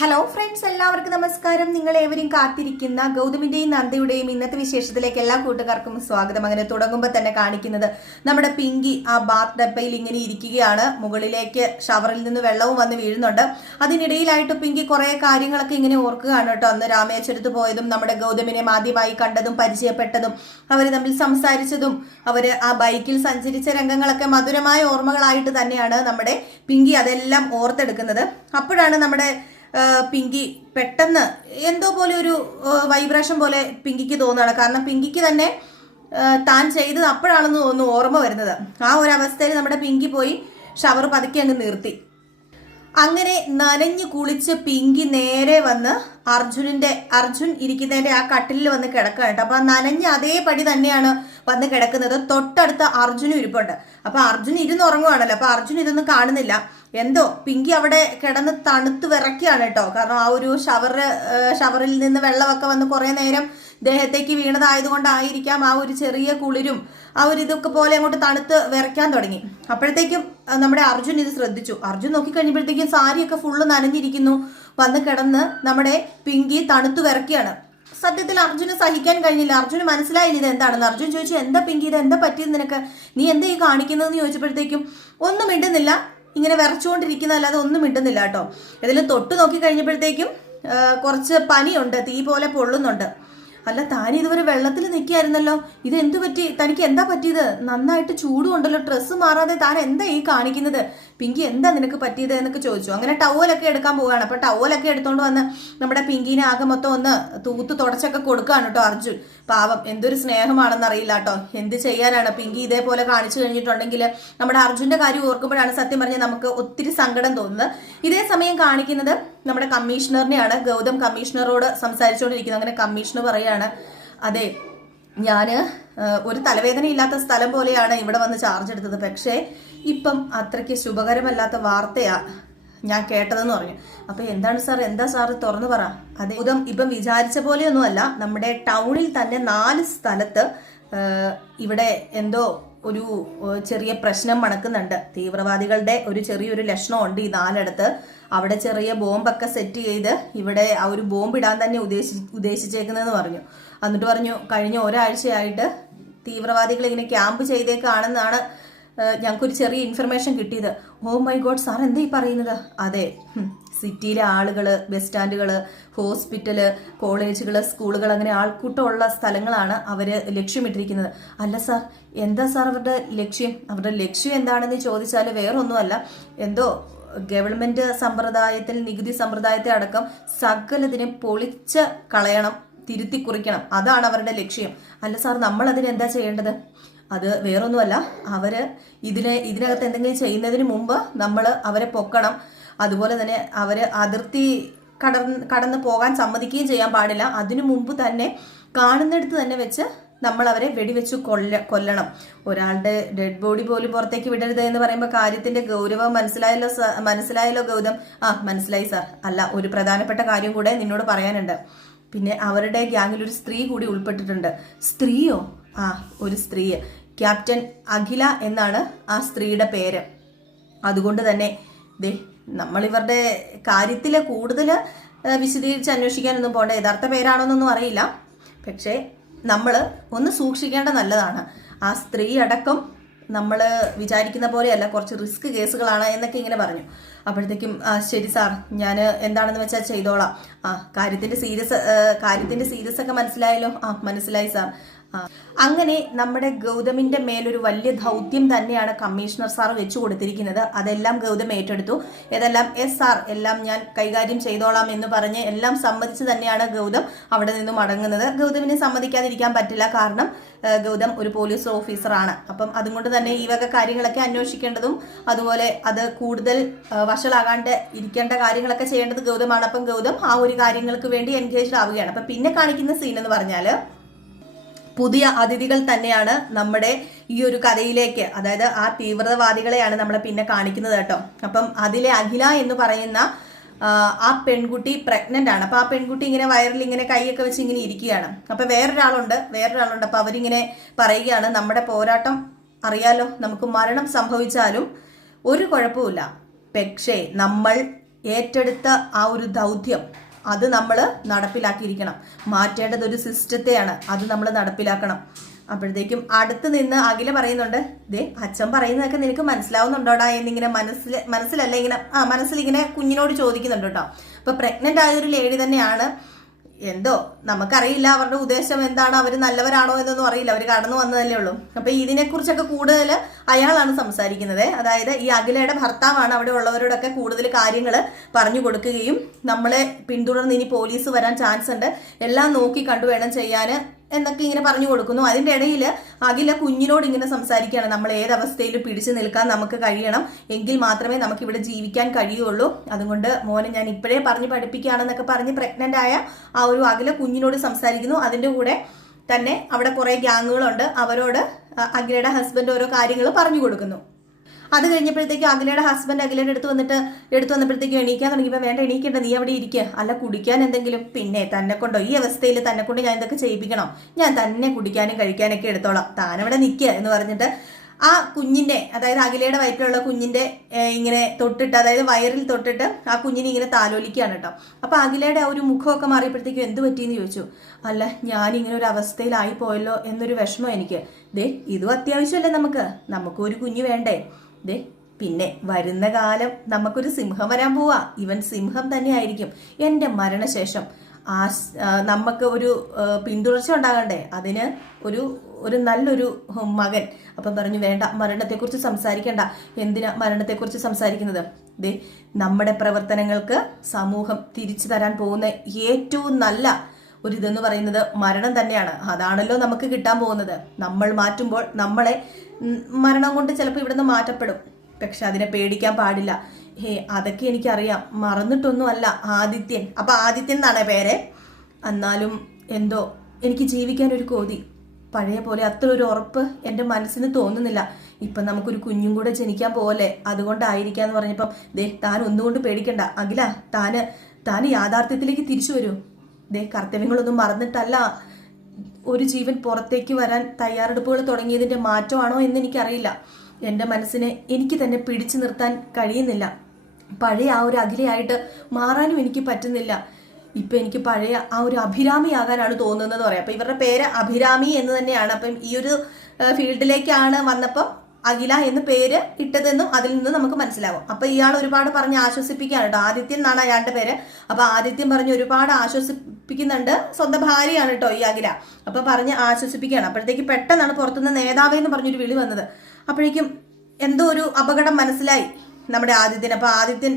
Hello friends എല്ലാവർക്കും നമസ്കാരം. നിങ്ങൾ ഏവരും കാത്തിരിക്കുന്ന ഗൗതമിന്റെയും നന്ദയുടെയും ഇന്നത്തെ വിശേഷത്തിലേക്ക് എല്ലാ കൂട്ടുകാർക്കും സ്വാഗതം. അങ്ങനെ തുടങ്ങുമ്പോൾ തന്നെ കാണിക്കുന്നത് നമ്മുടെ പിങ്കി ആ ബാത്ത് ഡപ്പയിൽ ഇങ്ങനെ ഇരിക്കുകയാണ്. മുകളിലേക്ക് ഷവറിൽ നിന്ന് വെള്ളവും വന്ന് വീഴുന്നുണ്ട്. അതിനിടയിലായിട്ട് പിങ്കി കുറെ കാര്യങ്ങളൊക്കെ ഇങ്ങനെ ഓർക്കുകയാണ് കേട്ടോ. അന്ന് രാമേശ്വരത്ത് പോയതും നമ്മുടെ ഗൗതമിനെ ആദ്യമായി കണ്ടതും പരിചയപ്പെട്ടതും അവർ തമ്മിൽ സംസാരിച്ചതും അവർ ആ ബൈക്കിൽ സഞ്ചരിച്ച രംഗങ്ങളൊക്കെ മധുരമായ ഓർമ്മകളായിട്ട് തന്നെയാണ് നമ്മുടെ പിങ്കി അതെല്ലാം ഓർത്തെടുക്കുന്നത്. അപ്പോഴാണ് നമ്മുടെ പിങ്കി പെട്ടെന്ന് എന്തോ പോലെ ഒരു വൈബ്രേഷൻ പോലെ പിങ്കിക്ക് തോന്നുകയാണ്. കാരണം പിങ്കിക്ക് തന്നെ താൻ ചെയ്തത് അപ്പോഴാണെന്ന് തോന്നുന്നു ഓർമ്മ വരുന്നത്. ആ ഒരു അവസ്ഥയിൽ നമ്മുടെ പിങ്കി പോയി ഷവർ പതുക്കെ അങ്ങ് നിർത്തി. അങ്ങനെ നനഞ്ഞു കുളിച്ച് പിങ്കി നേരെ വന്ന് അർജുനന്റെ അർജുൻ ഇരിക്കുന്നതിന്റെ ആ കട്ടിലിൽ വന്ന് കിടക്കുക കേട്ടോ. അപ്പൊ നനഞ്ഞ അതേപടി തന്നെയാണ് വന്ന് കിടക്കുന്നത് തൊട്ടടുത്ത് അർജുനും ഇരിപ്പുണ്ട്. അപ്പൊ അർജുൻ ഇരുന്ന് ഉറങ്ങുവാണല്ലോ. അപ്പൊ അർജുൻ ഇതൊന്നും കാണുന്നില്ല. എന്തോ പിങ്കി അവിടെ കിടന്ന് തണുത്ത് വിറയ്ക്കുകയാണ് കേട്ടോ. കാരണം ആ ഒരു ഷവർ ഷവറിൽ നിന്ന് വെള്ളമൊക്കെ വന്ന് കുറെ നേരം ദേഹത്തേക്ക് വീണതായതുകൊണ്ടായിരിക്കാം ആ ഒരു ചെറിയ കുളിരും ആ ഒരു ഇതൊക്കെ പോലെ അങ്ങോട്ട് തണുത്ത് വിറയ്ക്കാൻ തുടങ്ങി. അപ്പോഴത്തേക്കും നമ്മുടെ അർജുൻ ഇത് ശ്രദ്ധിച്ചു. അർജുൻ നോക്കിക്കഴിഞ്ഞപ്പോഴത്തേക്കും സാരിയൊക്കെ ഫുള്ള് നനഞ്ഞിരിക്കുന്നു. വന്ന് കിടന്ന് നമ്മുടെ പിങ്കി തണുത്ത് വിറയ്ക്കുകയാണ്. സത്യത്തിൽ അർജുന് സഹിക്കാൻ കഴിഞ്ഞില്ല. അർജുന് മനസ്സിലായില്ല ഇത് എന്താണെന്ന്. അർജുൻ ചോദിച്ചു എന്താ പിങ്കി ഇത്? എന്താ പറ്റിയത് നിനക്ക്? നീ എന്താ ഈ കാണിക്കുന്നതെന്ന് ചോദിച്ചപ്പോഴത്തേക്കും ഒന്നും ഇടുന്നില്ല ഇങ്ങനെ വിറച്ചുകൊണ്ടിരിക്കുന്ന അല്ലാതെ ഒന്നും ഇടുന്നില്ല കേട്ടോ. ഇതിൽ തൊട്ട് നോക്കി കഴിഞ്ഞപ്പോഴത്തേക്കും കുറച്ച് പനിയുണ്ട്. തീ പോലെ പൊള്ളുന്നുണ്ട്. അല്ല താൻ ഇതുവരെ വെള്ളത്തിൽ നിൽക്കുകയായിരുന്നല്ലോ. ഇത് എന്തു പറ്റി? തനിക്ക് എന്താ പറ്റിയത്? നന്നായിട്ട് ചൂടുണ്ടല്ലോ ഡ്രസ്സ് മാറാതെ താൻ എന്താ ഈ കാണിക്കുന്നത്? പിങ്കി എന്താ നിനക്ക് പറ്റിയത് എന്നൊക്കെ ചോദിച്ചു. അങ്ങനെ ടവലൊക്കെ എടുക്കാൻ പോവുകയാണ്. അപ്പൊ ടവലൊക്കെ എടുത്തോണ്ട് വന്ന് നമ്മുടെ പിങ്കിനെ ആകെ മൊത്തം ഒന്ന് തൂത്ത് തുടച്ചൊക്കെ കൊടുക്കുകയാണ് കേട്ടോ അർജുൻ. പാവം എന്തൊരു സ്നേഹമാണെന്ന് അറിയില്ല കേട്ടോ. എന്ത് ചെയ്യാനാണ്? പിങ്കി ഇതേപോലെ കാണിച്ചു കഴിഞ്ഞിട്ടുണ്ടെങ്കിൽ നമ്മുടെ അർജുന്റെ കാര്യം ഓർക്കുമ്പോഴാണ് സത്യം പറഞ്ഞാൽ നമുക്ക് ഒത്തിരി സങ്കടം തോന്നുന്നത്. ഇതേ സമയം കാണിക്കുന്നത് നമ്മുടെ കമ്മീഷണറിനെയാണ് ഗൗതം കമ്മീഷണറോട് സംസാരിച്ചുകൊണ്ടിരിക്കുന്നത്. അങ്ങനെ കമ്മീഷണർ പറയാണ് അതെ ഞാൻ ഒരു തലവേദന ഇല്ലാത്ത സ്ഥലം പോലെയാണ് ഇവിടെ വന്ന് ചാർജ് എടുത്തത്. പക്ഷേ ഇപ്പം അത്രയ്ക്ക് ശുഭകരമല്ലാത്ത വാർത്തയാ ഞാൻ കേട്ടതെന്ന് പറഞ്ഞു. അപ്പൊ എന്താണ് സാർ? എന്താ സാർ? തുറന്നു പറ. അതെ ഗൗതം ഇപ്പം വിചാരിച്ച പോലെയൊന്നുമല്ല. നമ്മുടെ ടൗണിൽ തന്നെ നാല് സ്ഥലത്ത് ഇവിടെ എന്തോ ഒരു ചെറിയ പ്രശ്നം മണക്കുന്നുണ്ട്. തീവ്രവാദികളുടെ ഒരു ചെറിയൊരു ലക്ഷണമുണ്ട് ഈ നാലിടത്ത്. അവിടെ ചെറിയ ബോംബൊക്കെ സെറ്റ് ചെയ്ത് ഇവിടെ ആ ഒരു ബോംബ് ഇടാൻ തന്നെ ഉദ്ദേശി ഉദ്ദേശിച്ചേക്കുന്നതെന്ന് പറഞ്ഞു. എന്നിട്ട് പറഞ്ഞു കഴിഞ്ഞ ഒരാഴ്ചയായിട്ട് തീവ്രവാദികൾ ഇങ്ങനെ ക്യാമ്പ് ചെയ്തേക്കാണെന്നാണ് ഞങ്ങൾക്കൊരു ചെറിയ ഇൻഫർമേഷൻ കിട്ടിയത്. ഓ മൈ ഗോഡ് സാർ എന്താ ഈ പറയുന്നത്? അതെ സിറ്റിയിലെ ആളുകൾ ബസ് സ്റ്റാൻഡുകൾ ഹോസ്പിറ്റൽ കോളേജുകൾ സ്കൂളുകൾ അങ്ങനെ ആൾക്കൂട്ടമുള്ള സ്ഥലങ്ങളാണ് അവർ ലക്ഷ്യമിട്ടിരിക്കുന്നത്. അല്ല സാർ എന്താ സാർ അവരുടെ ലക്ഷ്യം? അവരുടെ ലക്ഷ്യം എന്താണെന്ന് ചോദിച്ചാൽ വേറൊന്നുമല്ല. എന്തോ ഗവൺമെന്റ് സമ്പ്രദായത്തിൽ നികുതി സമ്പ്രദായത്തെ അടക്കം സകലതിനെ പൊളിച്ച് കളയണം തിരുത്തി കുറിക്കണം അതാണ് അവരുടെ ലക്ഷ്യം. അല്ല സാർ നമ്മൾ അതിനെന്താ ചെയ്യേണ്ടത്? അത് വേറൊന്നുമല്ല. അവർ ഇതിന് ഇതിനകത്ത് എന്തെങ്കിലും ചെയ്യുന്നതിന് മുമ്പ് നമ്മൾ അവരെ പൊക്കണം. അതുപോലെ തന്നെ അവർ അതിർത്തി കടന്ന് കടന്ന് പോകാൻ സമ്മതിക്കുകയും ചെയ്യാൻ പാടില്ല. അതിനു മുമ്പ് തന്നെ കാണുന്നിടത്ത് തന്നെ വെച്ച് നമ്മൾ അവരെ വെടിവെച്ച് കൊല്ല കൊല്ലണം. ഒരാളുടെ ഡെഡ് ബോഡി പോലും പുറത്തേക്ക് വിടരുത് എന്ന് പറയുമ്പോൾ കാര്യത്തിന്റെ ഗൗരവം മനസ്സിലായല്ലോ മനസ്സിലായല്ലോ ഗൗതം? ആ മനസ്സിലായി സാർ അല്ല ഒരു പ്രധാനപ്പെട്ട കാര്യം കൂടെ നിന്നോട് പറയാനുണ്ട്. പിന്നെ അവരുടെ ഗ്യാങ്ങിൽ ഒരു സ്ത്രീ കൂടി ഉൾപ്പെട്ടിട്ടുണ്ട്. സ്ത്രീയോ? ആ ഒരു സ്ത്രീ. ക്യാപ്റ്റൻ അഖില എന്നാണ് ആ സ്ത്രീയുടെ പേര്. അതുകൊണ്ട് തന്നെ ദേ നമ്മൾ ഇവരുടെ കാര്യത്തിൽ കൂടുതൽ വിശദീകരിച്ച് അന്വേഷിക്കാനൊന്നും പോകേണ്ട. യഥാർത്ഥ പേരാണോന്നൊന്നും അറിയില്ല. പക്ഷേ നമ്മൾ ഒന്ന് സൂക്ഷിക്കേണ്ട നല്ലതാണ്. ആ സ്ത്രീ അടക്കം നമ്മൾ വിചാരിക്കുന്ന പോലെയല്ല കുറച്ച് റിസ്ക് കേസുകളാണ് എന്നൊക്കെ ഇങ്ങനെ പറഞ്ഞു. അപ്പോഴത്തേക്കും ശരി സാർ ഞാൻ എന്താണെന്ന് വെച്ചാൽ ചെയ്തോളാം. ആ കാര്യത്തിന്റെ സീരിയസ് കാര്യത്തിന്റെ സീരിയസ് ഒക്കെ മനസ്സിലായല്ലോ? ആ മനസ്സിലായി സാർ. അങ്ങനെ നമ്മുടെ ഗൗതമിന്റെ മേലൊരു വലിയ ദൗത്യം തന്നെയാണ് കമ്മീഷണർ സാർ വെച്ചു കൊടുത്തിരിക്കുന്നത്. അതെല്ലാം ഗൗതം ഏറ്റെടുത്തു. ഇതെല്ലാം എസ് സാർ എല്ലാം ഞാൻ കൈകാര്യം ചെയ്തോളാം എന്ന് പറഞ്ഞ് എല്ലാം സമ്മതിച്ച് തന്നെയാണ് ഗൗതം അവിടെ നിന്ന് മടങ്ങുന്നത്. ഗൗതമിനെ സമ്മതിക്കാതിരിക്കാൻ പറ്റില്ല. കാരണം ഗൗതം ഒരു പോലീസ് ഓഫീസറാണ് അപ്പം അതുകൊണ്ട് തന്നെ ഈ വക കാര്യങ്ങളൊക്കെ അന്വേഷിക്കേണ്ടതും അതുപോലെ അത് കൂടുതൽ വഷളാകാണ്ട് ഇരിക്കേണ്ട കാര്യങ്ങളൊക്കെ ചെയ്യേണ്ടത് ഗൗതമാണ്. അപ്പം ഗൗതം ആ ഒരു കാര്യങ്ങൾക്ക് വേണ്ടി എൻഗേജ്ഡ് ആവുകയാണ്. അപ്പം പിന്നെ കാണിക്കുന്ന സീൻ എന്ന് പറഞ്ഞാൽ പുതിയ അതിഥികൾ തന്നെയാണ് നമ്മുടെ ഈ ഒരു കഥയിലേക്ക് അതായത് ആ തീവ്രവാദികളെയാണ് നമ്മൾ പിന്നെ കാണിക്കുന്നത് കേട്ടോ. അപ്പം അതിലെ അഖില എന്ന് പറയുന്ന ആ, പെൺകുട്ടി പ്രഗ്നന്റ് ആണ്. അപ്പൊ ആ പെൺകുട്ടി ഇങ്ങനെ വയറിൽ ഇങ്ങനെ കൈയൊക്കെ വെച്ച് ഇങ്ങനെ ഇരിക്കുകയാണ്. അപ്പൊ വേറൊരാളുണ്ട് വേറൊരാളുണ്ട്. അപ്പൊ അവരിങ്ങനെ പറയുകയാണ് നമ്മുടെ പോരാട്ടം അറിയാലോ നമുക്ക് മരണം സംഭവിച്ചാലും ഒരു കുഴപ്പമില്ല പക്ഷേ നമ്മൾ ഏറ്റെടുത്ത ആ ഒരു ദൗത്യം അത് നമ്മൾ നടപ്പിലാക്കിയിരിക്കണം. മാറ്റേണ്ടത് ഒരു സിസ്റ്റത്തെയാണ് അത് നമ്മൾ നടപ്പിലാക്കണം. അപ്പോഴത്തേക്കും അടുത്ത് നിന്ന് അഖില പറയുന്നുണ്ട് ദേ അച്ഛൻ പറയുന്നതൊക്കെ നിനക്ക് മനസ്സിലാവുന്നുണ്ടോടാ? എന്നിങ്ങനെ മനസ്സിൽ മനസ്സിലല്ല ഇങ്ങനെ ആ മനസ്സിലിങ്ങനെ കുഞ്ഞിനോട് ചോദിക്കുന്നുണ്ട് കേട്ടോ. അപ്പൊ പ്രഗ്നന്റ് ആയ ഒരു ലേഡി തന്നെയാണ് എന്തോ? നമുക്കറിയില്ല. അവരുടെ ഉദ്ദേശം എന്താണ്? അവർ നല്ലവരാണോ എന്നൊന്നും അറിയില്ല. അവർ കടന്നു വന്നതല്ലേ ഉള്ളൂ. അപ്പൊ ഇതിനെക്കുറിച്ചൊക്കെ കൂടുതൽ അയാളാണ് സംസാരിക്കുന്നത്. അതായത് ഈ അഖിലയുടെ ഭർത്താവാണ് അവിടെ ഉള്ളവരോടൊക്കെ കൂടുതൽ കാര്യങ്ങൾ പറഞ്ഞു കൊടുക്കുകയും നമ്മളെ പിന്തുടർന്ന് ഇനി പോലീസ് വരാൻ ചാൻസ് ഉണ്ട്. എല്ലാം നോക്കി കണ്ടു വേണം ചെയ്യാൻ എന്നൊക്കെ ഇങ്ങനെ പറഞ്ഞു കൊടുക്കുന്നു. അതിന്റെ ഇടയിൽ അഖില കുഞ്ഞിനോട് ഇങ്ങനെ സംസാരിക്കുകയാണ്. നമ്മൾ ഏത് പിടിച്ചു നിൽക്കാൻ നമുക്ക് കഴിയണം? എങ്കിൽ മാത്രമേ നമുക്ക് ഇവിടെ ജീവിക്കാൻ കഴിയുള്ളൂ. അതുകൊണ്ട് മോനെ ഞാൻ ഇപ്പോഴേ പറഞ്ഞ് പഠിപ്പിക്കുകയാണെന്നൊക്കെ പറഞ്ഞ് പ്രഗ്നന്റ് ആയ ആ ഒരു അഖില കുഞ്ഞിനോട് സംസാരിക്കുന്നു. അതിന്റെ കൂടെ തന്നെ അവിടെ കുറെ ഗ്യാങ്ങുകളുണ്ട് അവരോട് അഖിലയുടെ ഹസ്ബൻഡ് ഓരോ കാര്യങ്ങൾ പറഞ്ഞു കൊടുക്കുന്നു. അത് കഴിഞ്ഞപ്പോഴത്തേക്ക് അഖിലയുടെ ഹസ്ബൻഡ് അഖിലയുടെ എടുത്ത് വന്നിട്ട് എടുത്തു വന്നപ്പോഴത്തേക്ക് എണീക്കാൻ തുടങ്ങിയപ്പോൾ വേണ്ട എണീക്കേണ്ട നീ അവിടെ ഇരിക്കുക അല്ല കുടിക്കാൻ എന്തെങ്കിലും? പിന്നെ തന്നെ കൊണ്ടോ ഈ അവസ്ഥയിൽ തന്നെ കൊണ്ട് ഞാൻ ഇതൊക്കെ ചെയ്യിപ്പിക്കണം. ഞാൻ തന്നെ കുടിക്കാനും കഴിക്കാനൊക്കെ എടുത്തോളാം. താനവിടെ നിൽക്കുക എന്ന് പറഞ്ഞിട്ട് ആ കുഞ്ഞിന്റെ അതായത് അഖിലയുടെ വയറ്റിലുള്ള കുഞ്ഞിന്റെ ഇങ്ങനെ തൊട്ടിട്ട് അതായത് വയറിൽ തൊട്ടിട്ട് ആ കുഞ്ഞിനെ ഇങ്ങനെ താലോലിക്കുകയാണ് കേട്ടോ. അപ്പൊ അഖിലയുടെ ആ ഒരു മുഖമൊക്കെ മാറിയപ്പോഴത്തേക്കും എന്ത് പറ്റിയെന്ന് ചോദിച്ചു. അല്ല ഞാൻ ഇങ്ങനെ ഒരു അവസ്ഥയിലായി പോയല്ലോ എന്നൊരു വിഷമം എനിക്ക്. ദേ ഇതും അത്യാവശ്യമല്ലേ നമുക്ക്? നമുക്ക് ഒരു കുഞ്ഞ് വേണ്ടേ? ദേ പിന്നെ വരുന്ന കാലം നമുക്കൊരു സിംഹം വരാൻ പോവാ. ഇവൻ സിംഹം തന്നെ ആയിരിക്കും എന്റെ മരണശേഷം. ആ സ്- ആ, നമുക്ക് ഒരു പിന്തുടർച്ച ഉണ്ടാകണ്ടേ? അതിന് ഒരു ഒരു നല്ലൊരു മകൻ. അപ്പം പറഞ്ഞു വേണ്ട മരണത്തെക്കുറിച്ച് സംസാരിക്കേണ്ട. എന്തിനാ മരണത്തെക്കുറിച്ച് സംസാരിക്കുന്നത്? ദേ നമ്മുടെ പ്രവർത്തനങ്ങൾക്ക് സമൂഹം തിരിച്ചു തരാൻ പോകുന്ന ഏറ്റവും നല്ല ഒരു ഇതെന്ന് പറയുന്നത് മരണം തന്നെയാണ്. അതാണല്ലോ നമുക്ക് കിട്ടാൻ പോകുന്നത്. നമ്മൾ മാറ്റുമ്പോൾ നമ്മളെ മരണം കൊണ്ട് ചിലപ്പോൾ ഇവിടുന്ന് മാറ്റപ്പെടും. പക്ഷെ അതിനെ പേടിക്കാൻ പാടില്ല. ഹേ അതൊക്കെ എനിക്കറിയാം. മറന്നിട്ടൊന്നും അല്ല ആദിത്യൻ. അപ്പൊ ആദിത്യൻ എന്നാണ് പേര്? എന്നാലും എന്തോ എനിക്ക് ജീവിക്കാൻ ഒരു കോതി. പഴയ പോലെ അത്ര ഒരു ഉറപ്പ് എന്റെ മനസ്സിന് തോന്നുന്നില്ല. ഇപ്പം നമുക്കൊരു കുഞ്ഞും കൂടെ ജനിക്കാൻ പോലെ അതുകൊണ്ടായിരിക്കാന്ന് പറഞ്ഞപ്പം ദേ താൻ ഒന്നുകൊണ്ട് പേടിക്കണ്ട. അഖില താന് താൻ യാഥാർത്ഥ്യത്തിലേക്ക് തിരിച്ചു വരൂ. ദേ കർത്തവ്യങ്ങളൊന്നും മറന്നിട്ടല്ല. ഒരു ജീവൻ പുറത്തേക്ക് വരാൻ തയ്യാറെടുപ്പുകൾ തുടങ്ങിയതിന്റെ മാറ്റമാണോ എന്ന് എനിക്കറിയില്ല. എന്റെ മനസ്സിനെ എനിക്ക് തന്നെ പിടിച്ചു നിർത്താൻ കഴിയുന്നില്ല. പഴയ ആ ഒരു അഖിലയായിട്ട് മാറാനും എനിക്ക് പറ്റുന്നില്ല. ഇപ്പൊ എനിക്ക് പഴയ ആ ഒരു അഭിരാമിയാകാനാണ് തോന്നുന്നത് പറയാം. അപ്പൊ ഇവരുടെ പേര് അഭിരാമി എന്ന് തന്നെയാണ്. അപ്പം ഈ ഒരു ഫീൽഡിലേക്കാണ് വന്നപ്പം അഖില എന്ന് പേര് ഇട്ടതെന്നും അതിൽ നിന്ന് നമുക്ക് മനസ്സിലാവും. അപ്പൊ ഇയാൾ ഒരുപാട് പറഞ്ഞ് ആശ്വസിപ്പിക്കുകയാണ് കേട്ടോ. ആദിത്യൻ എന്നാണ് അയാളുടെ പേര്. അപ്പൊ ആദിത്യൻ പറഞ്ഞ് ഒരുപാട് ആശ്വസിപ്പിക്കുന്നുണ്ട്. സ്വന്തം ഭാര്യയാണ് കേട്ടോ ഈ അഖില. അപ്പൊ പറഞ്ഞ് ആശ്വസിപ്പിക്കുകയാണ്. അപ്പോഴത്തേക്ക് പെട്ടെന്നാണ് പുറത്തുനിന്ന് നേതാവ് എന്ന് പറഞ്ഞൊരു വിളി വന്നത്. അപ്പോഴേക്കും എന്തോ ഒരു അപകടം മനസ്സിലായി. നമ്മുടെ ആദിത്യൻ. അപ്പൊ ആദിത്യൻ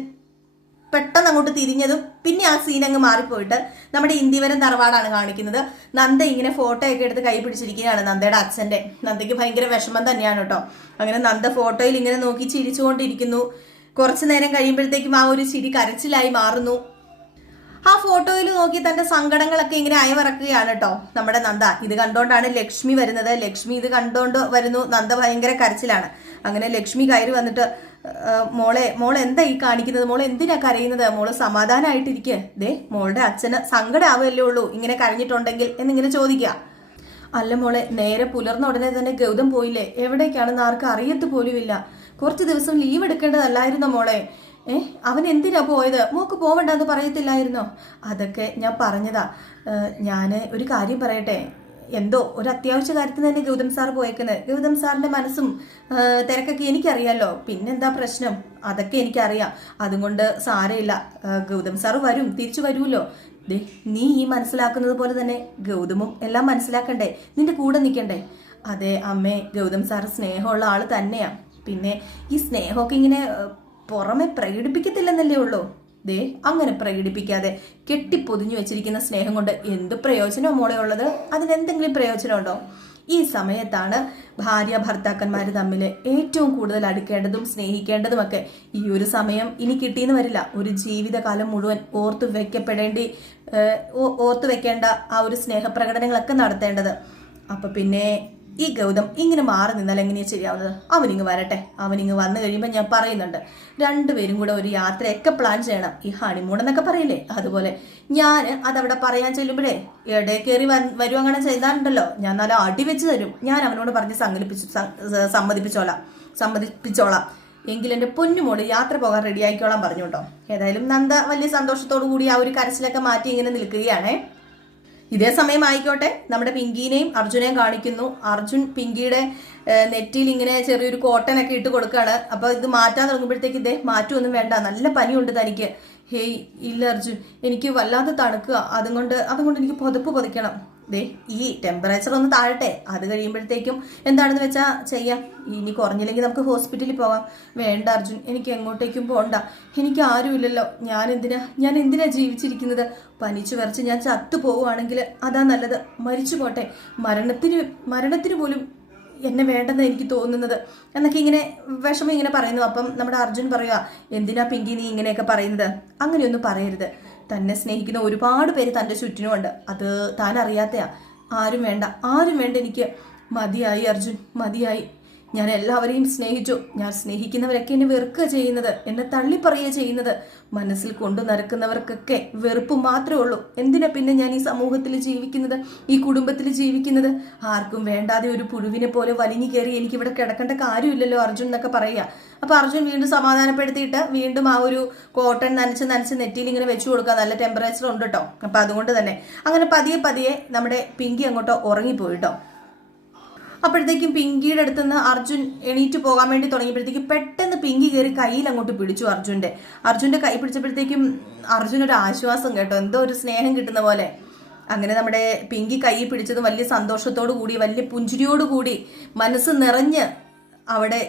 പെട്ടെന്ന് അങ്ങോട്ട് തിരിഞ്ഞതും പിന്നെ ആ സീൻ അങ്ങ് മാറിപ്പോയിട്ട് നമ്മുടെ ഇന്ത്യവരം തറവാടാണ് കാണിക്കുന്നത്. നന്ദ ഇങ്ങനെ ഫോട്ടോ ഒക്കെ എടുത്ത് കൈ പിടിച്ചിരിക്കുകയാണ് നന്ദയുടെ അച്ഛന്റെ നന്ദയ്ക്ക് ഭയങ്കര വിഷമം തന്നെയാണ് കേട്ടോ. അങ്ങനെ നന്ദ ഫോട്ടോയിൽ ഇങ്ങനെ നോക്കി ചിരിച്ചുകൊണ്ടിരിക്കുന്നു. കുറച്ചു നേരം കഴിയുമ്പോഴത്തേക്കും ആ ഒരു ചിരി കരച്ചിലായി മാറുന്നു. ആ ഫോട്ടോയിൽ നോക്കി തന്റെ സങ്കടങ്ങളൊക്കെ ഇങ്ങനെ അയവിറക്കുകയാണ് കേട്ടോ നമ്മുടെ നന്ദ. ഇത് കണ്ടോണ്ടാണ് ലക്ഷ്മി വരുന്നത്. ലക്ഷ്മി ഇത് കണ്ടോണ്ട് വരുന്നു. നന്ദ ഭയങ്കര കരച്ചിലാണ്. അങ്ങനെ ലക്ഷ്മി കയറി വന്നിട്ട് "ആ, മോളെ മോൾ എന്താ ഈ കാണിക്കുന്നത്? മോൾ എന്തിനാ കരയുന്നത്? മോൾ സമാധാനമായിട്ടിരിക്കുക ദേ മോളുടെ അച്ഛന് സങ്കടാവല്ലേ ഉള്ളൂ. ഇങ്ങനെ കരഞ്ഞിട്ടുണ്ടെങ്കിൽ എന്നിങ്ങനെ ചോദിക്കുക അല്ല മോളെ നേരെ പുലർന്ന ഉടനെ തന്നെ ഗൗതം പോയില്ലേ? എവിടേക്കാണെന്ന് ആർക്കും അറിയത്ത് പോലുമില്ല. കുറച്ച് ദിവസം ലീവ് എടുക്കേണ്ടതല്ലായിരുന്നോ മോളെ? ഏ അവൻ എന്തിനാ പോയത്? മോക്ക് പോവണ്ടെന്ന് പറയത്തില്ലായിരുന്നോ? അതൊക്കെ ഞാൻ പറഞ്ഞതാ. ഞാൻ ഒരു കാര്യം പറയട്ടെ. എന്തോ ഒരു അത്യാവശ്യ കാര്യത്തിന് തന്നെ ഗൗതം സാർ പോയേക്കുന്നത് ഗൗതം സാറിന്റെ മനസ്സും തിരക്കൊക്കെ എനിക്കറിയാമല്ലോ പിന്നെന്താ പ്രശ്നം? അതൊക്കെ എനിക്കറിയാം. അതുകൊണ്ട് സാരമില്ല. ആ, ഗൗതം സാർ വരും. തിരിച്ചു വരുമല്ലോ ദേ നീ ഈ മനസ്സിലാക്കുന്നത് പോലെ തന്നെ ഗൗതമും എല്ലാം മനസ്സിലാക്കണ്ടേ? നിന്റെ കൂടെ നിൽക്കണ്ടേ അതെ അമ്മേ ഗൗതം സാർ സ്നേഹമുള്ള ആൾ തന്നെയാണ് പിന്നെ ഈ സ്നേഹമൊക്കെ ഇങ്ങനെ പുറമെ പ്രകടിപ്പിക്കത്തില്ലെന്നല്ലേ ഉള്ളൂ? ദേ അങ്ങനെ പ്രകടിപ്പിക്കാതെ കെട്ടിപ്പൊതിഞ്ഞു വെച്ചിരിക്കുന്ന സ്നേഹം കൊണ്ട് എന്ത് പ്രയോജനമോ മോളെ ഉള്ളത്? അതിനെന്തെങ്കിലും പ്രയോജനമുണ്ടോ? ഈ സമയത്താണ് ഭാര്യ ഭർത്താക്കന്മാർ തമ്മിൽ ഏറ്റവും കൂടുതൽ അടുക്കേണ്ടതും സ്നേഹിക്കേണ്ടതുമൊക്കെ ഈ ഒരു സമയം ഇനി കിട്ടിയെന്ന് വരില്ല. ഒരു ജീവിതകാലം മുഴുവൻ ഓർത്തു വെക്കപ്പെടേണ്ടി ഓർത്തു വെക്കേണ്ട ആ ഒരു സ്നേഹപ്രകടനങ്ങളൊക്കെ നടത്തേണ്ടത്. അപ്പൊ പിന്നെ ഈ ഗൗതം ഇങ്ങനെ മാറി നിന്നാൽ എങ്ങനെയാ ശരിയാവുന്നത്? അവനിങ്ങ് വരട്ടെ. അവനിങ്ങ് വന്നു കഴിയുമ്പോൾ ഞാൻ പറയുന്നുണ്ട്. രണ്ടുപേരും കൂടെ ഒരു യാത്രയൊക്കെ പ്ലാൻ ചെയ്യണം. ഈ ഹണിമൂൺ എന്നൊക്കെ പറയില്ലേ? അതുപോലെ ഞാൻ അതവിടെ പറയാൻ ചെല്ലുമ്പോഴേ ഇടയിൽ കയറി വരും അങ്ങനെ ചെയ്താലുണ്ടല്ലോ. ഞാൻ നല്ല അടി വെച്ച് തരും. ഞാൻ അവനോട് പറഞ്ഞ് സങ്കല്പിച്ചു സമ്മതിപ്പിച്ചോളാം. സമ്മതിപ്പിച്ചോളാം. എങ്കിൽ പൊന്നുമോട് യാത്ര പോകാൻ റെഡി ആയിക്കോളാം പറഞ്ഞു കേട്ടോ ഏതായാലും നന്ദ വലിയ സന്തോഷത്തോടു കൂടി ആ ഒരു കരച്ചിലൊക്കെ മാറ്റി ഇങ്ങനെ നിൽക്കുകയാണേ. ഇതേ സമയം ആയിക്കോട്ടെ നമ്മുടെ പിങ്കിനെയും അർജുനെയും കാണിക്കുന്നു. അർജുൻ പിങ്കിയുടെ നെറ്റിയിൽ ഇങ്ങനെ ചെറിയൊരു കോട്ടനൊക്കെ ഇട്ട് കൊടുക്കുകയാണ്. അപ്പൊ ഇത് മാറ്റാൻ തുടങ്ങുമ്പോഴത്തേക്ക് ഇതേ മാറ്റമൊന്നും വേണ്ട. നല്ല പനിയുണ്ട് തനിക്ക്. ഹേയ് ഇല്ല അർജുൻ എനിക്ക് വല്ലാതെ തണുക്കുക. അതുകൊണ്ട് അതുകൊണ്ട് എനിക്ക് പുതപ്പ് പൊതിക്കണം. ദേ ഈ ടെമ്പറേച്ചർ ഒന്ന് താഴട്ടെ. അത് കഴിയുമ്പോഴത്തേക്കും എന്താണെന്ന് വെച്ചാൽ ചെയ്യാം. ഇനി കുറഞ്ഞില്ലെങ്കിൽ നമുക്ക് ഹോസ്പിറ്റലിൽ പോവാം. വേണ്ട അർജുൻ എനിക്ക് എങ്ങോട്ടേക്കും പോകണ്ട എനിക്ക് ആരുമില്ലല്ലോ ഞാൻ എന്തിനാ ഞാൻ എന്തിനാ ജീവിച്ചിരിക്കുന്നത്? പനിച്ചു വരച്ച് ഞാൻ ചത്തു പോവുകയാണെങ്കിൽ അതാ നല്ലത്. മരിച്ചു പോട്ടെ. മരണത്തിന് മരണത്തിന് പോലും എന്നെ വേണ്ടെന്ന് എനിക്ക് തോന്നുന്നത്. എന്നൊക്കെ ഇങ്ങനെ വിഷമം ഇങ്ങനെ പറയുന്നു. അപ്പം നമ്മുടെ അർജുൻ പറയുക എന്തിനാ പിങ്കി നീ ഇങ്ങനെയൊക്കെ പറയുന്നത്? അങ്ങനെയൊന്നും പറയരുത്. തന്നെ സ്നേഹിക്കുന്ന ഒരുപാട് പേര് തന്റെ ചുറ്റിനുമുണ്ട്. അത് താൻ അറിയാത്തയാ ആരും വേണ്ട. ആരും വേണ്ട എനിക്ക്. മതിയായി അർജുൻ. മതിയായി. ഞാൻ എല്ലാവരെയും സ്നേഹിച്ചു. ഞാൻ സ്നേഹിക്കുന്നവരൊക്കെ എന്നെ വെറുക്കുക ചെയ്യുന്നത് എന്നെ തള്ളിപ്പറയുക ചെയ്യുന്നത്. മനസ്സിൽ കൊണ്ടു നടക്കുന്നവർക്കൊക്കെ വെറുപ്പ് മാത്രമേ ഉള്ളൂ. എന്തിനാ പിന്നെ ഞാൻ ഈ സമൂഹത്തിൽ ജീവിക്കുന്നത് ഈ കുടുംബത്തിൽ ജീവിക്കുന്നത്? ആർക്കും വേണ്ടാതെ ഒരു പുഴുവിനെ പോലെ വലിഞ്ഞു കയറി എനിക്ക് ഇവിടെ കിടക്കേണ്ട കാര്യമില്ലല്ലോ അർജുൻ എന്നൊക്കെ പറയുക. അപ്പൊ അർജുൻ വീണ്ടും സമാധാനപ്പെടുത്തിയിട്ട് വീണ്ടും ആ ഒരു കോട്ടൺ നനച്ച് നനച്ച് നെറ്റിയിൽ ഇങ്ങനെ വെച്ചു കൊടുക്കുക. നല്ല ടെമ്പറേച്ചർ ഉണ്ട് കേട്ടോ. അപ്പൊ അതുകൊണ്ട് തന്നെ. അങ്ങനെ പതിയെ പതിയെ നമ്മുടെ പിങ്കി അങ്ങോട്ടോ ഉറങ്ങിപ്പോയിട്ടോ അപ്പോഴത്തേക്കും പിങ്കിയുടെ അടുത്ത് നിന്ന് അർജുൻ എണീറ്റ് പോകാൻ വേണ്ടി തുടങ്ങിയപ്പോഴത്തേക്കും പെട്ടെന്ന് പിങ്കി കയറി കയ്യിൽ അങ്ങോട്ട് പിടിച്ചു അർജുന്റെ അർജുന്റെ കൈ പിടിച്ചപ്പോഴത്തേക്കും അർജുൻ ഒരു ആശ്വാസം കേട്ടോ. എന്തോ ഒരു സ്നേഹം കിട്ടുന്ന പോലെ. അങ്ങനെ നമ്മുടെ പിങ്കി കൈ പിടിച്ചത് വലിയ സന്തോഷത്തോടു കൂടി വലിയ പുഞ്ചിരിയോടു കൂടി മനസ്സ് നിറഞ്ഞ് അവിടെ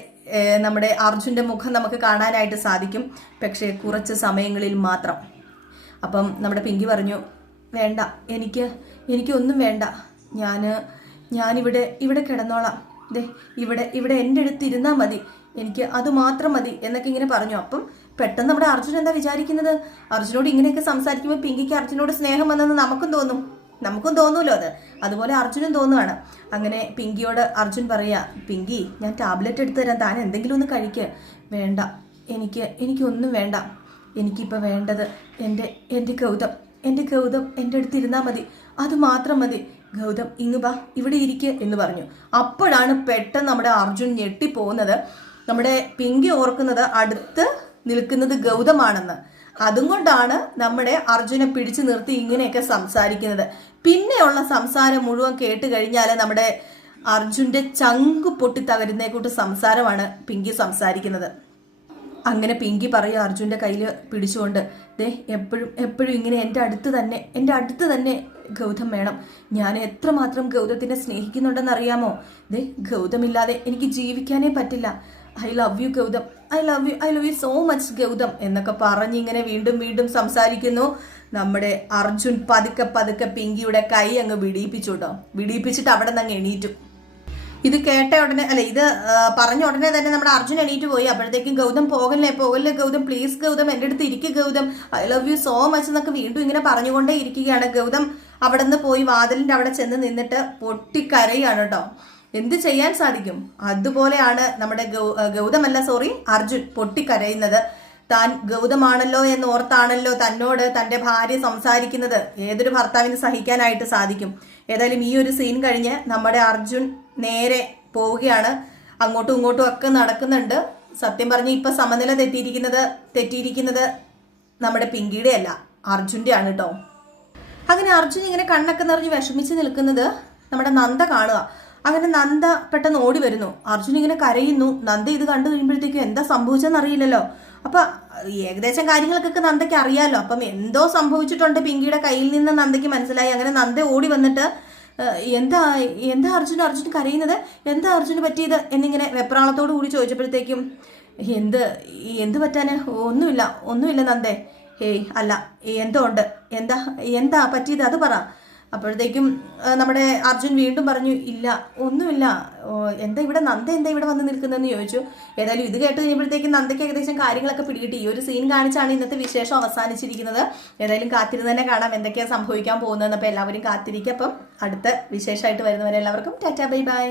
നമ്മുടെ അർജുന്റെ മുഖം നമുക്ക് കാണാനായിട്ട് സാധിക്കും. പക്ഷേ കുറച്ച് സമയങ്ങളിൽ മാത്രം. അപ്പം നമ്മുടെ പിങ്കി പറഞ്ഞു വേണ്ട എനിക്ക് എനിക്കൊന്നും വേണ്ട. ഞാൻ ഞാനിവിടെ ഇവിടെ കിടന്നോളാം. ദേ ഇവിടെ ഇവിടെ എന്റെ അടുത്ത് ഇരുന്നാൽ മതി. എനിക്ക് അത് മാത്രം മതി എന്നൊക്കെ ഇങ്ങനെ പറഞ്ഞു. അപ്പം പെട്ടെന്ന് നമ്മുടെ അർജുൻ എന്താ വിചാരിക്കുന്നത്? അർജുനോട് ഇങ്ങനെയൊക്കെ സംസാരിക്കുമ്പോൾ പിങ്കിക്ക് അർജുനോട് സ്നേഹം വന്നെന്ന് നമുക്കും തോന്നും. നമുക്കും തോന്നൂലോ അത്? അതുപോലെ അർജുനും തോന്നുകയാണ് അങ്ങനെ പിങ്കിയോട് അർജുൻ പറയാ പിങ്കി ഞാൻ ടാബ്ലറ്റ് എടുത്തു തരാം. താൻ എന്തെങ്കിലും ഒന്ന് കഴിക്ക്. വേണ്ട. എനിക്ക് എനിക്കൊന്നും വേണ്ട. എനിക്കിപ്പോൾ വേണ്ടത് എന്റെ എന്റെ ഗൗതം. എന്റെ ഗൗതം എന്റെ അടുത്ത് ഇരുന്നാൽ മതി. അത് മാത്രം മതി. ഗൗതം ഇങ്ങ് വാ ഇവിടെ ഇരിക്കുക എന്ന് പറഞ്ഞു. അപ്പോഴാണ് പെട്ടെന്ന് നമ്മുടെ അർജുൻ ഞെട്ടിപ്പോകുന്നത്. നമ്മുടെ പിങ്കി ഓർക്കുന്നത് അടുത്ത് നിൽക്കുന്നത് ഗൗതമാണെന്ന്. അതും കൊണ്ടാണ് നമ്മുടെ അർജുനെ പിടിച്ചു നിർത്തി ഇങ്ങനെയൊക്കെ സംസാരിക്കുന്നത്. പിന്നെയുള്ള സംസാരം മുഴുവൻ കേട്ട് കഴിഞ്ഞാൽ നമ്മുടെ അർജുന്റെ ചങ്ക് പൊട്ടി തകരുന്നേ കൂട്ട് സംസാരമാണ് പിങ്കി സംസാരിക്കുന്നത്. അങ്ങനെ പിങ്കി പറയും അർജുന്റെ കയ്യിൽ പിടിച്ചുകൊണ്ട് ദേ എപ്പോഴും എപ്പോഴും ഇങ്ങനെ എന്റെ അടുത്ത് തന്നെ എന്റെ അടുത്ത് തന്നെ ഗൗതം വേണം. ഞാൻ എത്രമാത്രം ഗൗതത്തിനെ സ്നേഹിക്കുന്നുണ്ടെന്ന് അറിയാമോ ദേ ഗൗതമില്ലാതെ എനിക്ക് ജീവിക്കാനേ പറ്റില്ല. I love you Gautham. I love you I love you so much Gautham എന്നൊക്കെ പറഞ്ഞ് ഇങ്ങനെ വീണ്ടും വീണ്ടും സംസാരിക്കുന്നു. നമ്മുടെ അർജുൻ പതുക്കെ പതുക്കെ പിങ്കിയുടെ കൈ അങ്ങ് വിടിയിപ്പിച്ചു കേട്ടോ. വിടിയിപ്പിച്ചിട്ട് അവിടെ നിന്ന് അങ്ങ് എണീറ്റു. ഇത് കേട്ട ഉടനെ അല്ല ഇത് പറഞ്ഞ ഉടനെ തന്നെ നമ്മുടെ അർജുൻ എണീറ്റ് പോയി. അപ്പോഴത്തേക്കും ഗൗതം പോകല്ലേ പോകല്ലേ ഗൗതം പ്ലീസ് ഗൗതം എന്റെ അടുത്ത് ഇരിക്കുക Gautham. I love you so much എന്നൊക്കെ വീണ്ടും ഇങ്ങനെ പറഞ്ഞുകൊണ്ടേ ഇരിക്കുകയാണ്. ഗൗതം അവിടെ നിന്ന് പോയി വാതിലിന്റെ അവിടെ ചെന്ന് നിന്നിട്ട് പൊട്ടിക്കരയാണ് കേട്ടോ. എന്ത് ചെയ്യാൻ സാധിക്കും? അതുപോലെയാണ് നമ്മുടെ ഗൗതമല്ല സോറി അർജുൻ പൊട്ടിക്കരയുന്നത്. താൻ ഗൗതമാണല്ലോ എന്ന് ഓർത്താണല്ലോ തന്നോട് തന്റെ ഭാര്യ സംസാരിക്കുന്നത്. ഏതൊരു ഭർത്താവിന് സഹിക്കാനായിട്ട് സാധിക്കും? ഏതായാലും ഈ ഒരു സീൻ കഴിഞ്ഞ് നമ്മുടെ അർജുൻ നേരെ പോവുകയാണ്. അങ്ങോട്ടും ഇങ്ങോട്ടും ഒക്കെ നടക്കുന്നുണ്ട്. സത്യം പറഞ്ഞ് ഇപ്പൊ സമനില തെറ്റിയിരിക്കുന്നത് തെറ്റിയിരിക്കുന്നത് നമ്മുടെ പിങ്കിയുടെ അല്ല അർജുന്റെ ആണ് കേട്ടോ അങ്ങനെ അർജുൻ ഇങ്ങനെ കണ്ണൊക്കെ നിറഞ്ഞ് വിഷമിച്ച് നിൽക്കുന്നത് നമ്മുടെ നന്ദ കാണുക. അങ്ങനെ നന്ദ പെട്ടെന്ന് ഓടി വരുന്നു. അർജുൻ ഇങ്ങനെ കരയുന്നു. നന്ദ ഇത് കണ്ടു കഴിയുമ്പോഴത്തേക്കും എന്താ സംഭവിച്ചെന്ന് അറിയില്ലല്ലോ. അപ്പൊ ഏകദേശം കാര്യങ്ങൾക്കൊക്കെ നന്ദയ്ക്ക് അറിയാലോ. അപ്പം എന്തോ സംഭവിച്ചിട്ടുണ്ട് പിങ്കിയുടെ കയ്യിൽ നിന്ന് നന്ദയ്ക്ക് മനസ്സിലായി. അങ്ങനെ നന്ദ ഓടി വന്നിട്ട് "ഏഹ്, എന്താ എന്താ അർജുൻ അർജുൻ കരയുന്നത്? എന്താ അർജുന് പറ്റിയത്? എന്നിങ്ങനെ വെപ്രാളത്തോട് കൂടി ചോദിച്ചപ്പോഴത്തേക്കും എന്ത് എന്ത് പറ്റാന്? ഒന്നുമില്ല ഒന്നുമില്ല നന്ദേ. ഹേയ് അല്ല എന്തോ ഉണ്ട്? എന്താ എന്താ പറ്റിയത്? അത് പറ. അപ്പോഴത്തേക്കും നമ്മുടെ അർജുൻ വീണ്ടും പറഞ്ഞു ഇല്ല ഒന്നുമില്ല. എന്താ ഇവിടെ നന്ദ എന്താ ഇവിടെ വന്ന് നിൽക്കുന്നതെന്ന് ചോദിച്ചു. ഏതായാലും ഇത് കേട്ട് കഴിയുമ്പോഴത്തേക്കും നന്ദയ്ക്ക് ഏകദേശം കാര്യങ്ങളൊക്കെ പിടികിട്ടി. ഈ ഒരു സീൻ കാണിച്ചാണ് ഇന്നത്തെ വിശേഷം അവസാനിച്ചിരിക്കുന്നത്. ഏതായാലും കാത്തിരുന്ന് തന്നെ കാണാം എന്തൊക്കെയാണ് സംഭവിക്കാൻ പോകുന്നതെന്ന്. അപ്പോൾ എല്ലാവരും കാത്തിരിക്കുക അപ്പം അടുത്ത വിശേഷമായിട്ട് വരുന്നവരെ എല്ലാവർക്കും ടാറ്റാ ബൈ ബൈ.